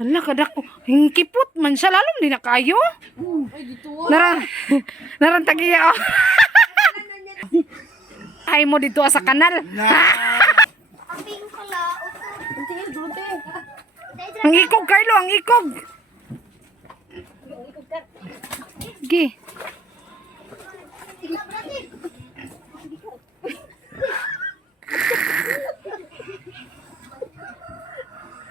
Hala, kadako. Hingkipot man siya. Lalong di na kayo. Narantagiya. Ay mo dito sa kanal. Ang ikog, Carlo. Ang ikog. Gi.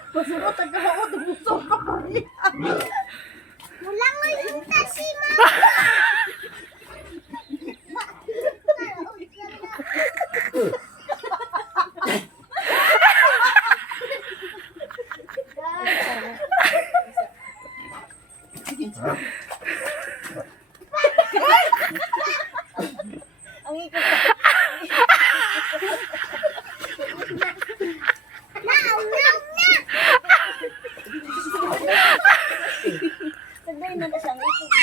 Pasuro tagahod busog ka pa rin. Wala nga yung tasima. Ang ikot. Sagbay na na siyang ikot na.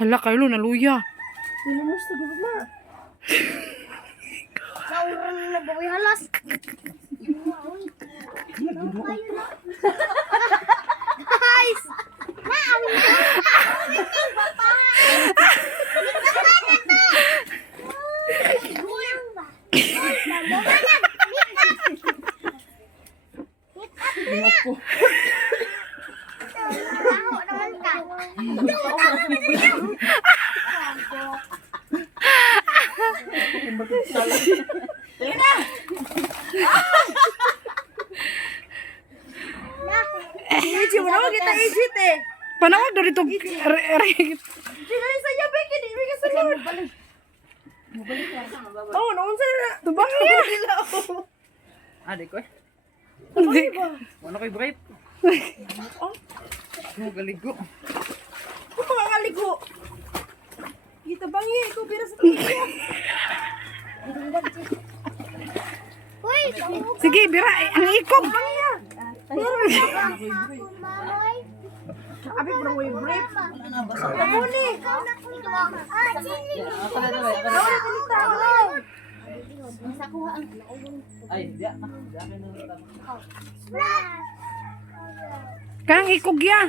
Hala, Carlo, naluya. Sinumusta ko ba? Naurang na bawi halas. Guys! Iji mo naman kita ijit eh. Panawag na dito. Sinali sa niya, Becky. Di ba sa niya? Oo, noon sa na. Tubang niya. Adik ko eh. Hindi. Ano ko'y brief? Ano galigo? Kung makakaligo. Kita bangi. Ikaw pira sa tingin. Uy! Sige, bira. Ang ikog. Abi mo na way brief. Ano ba sa? Muli. Ay, di ako. Di ako nung Kang ikog ya.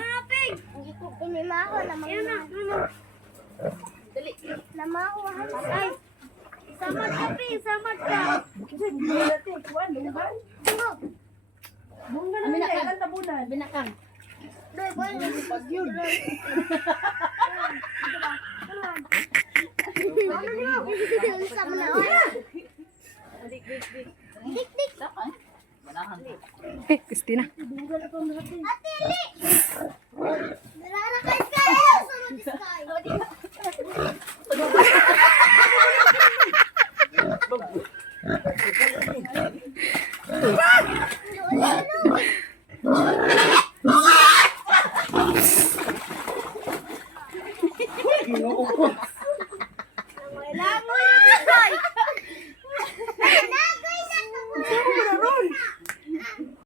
Inimaho na Namaho halos ay. Samad ka, Pi. Samad ka. Bunga na nila. Ilan tabunan? Binakang. Doy, boy. Pagyod. Ano niyo? Sama na. Dik. Ganahan. Eh, Christina. Atili! Nalarakay ka! Sunod sky! Ginoo ko.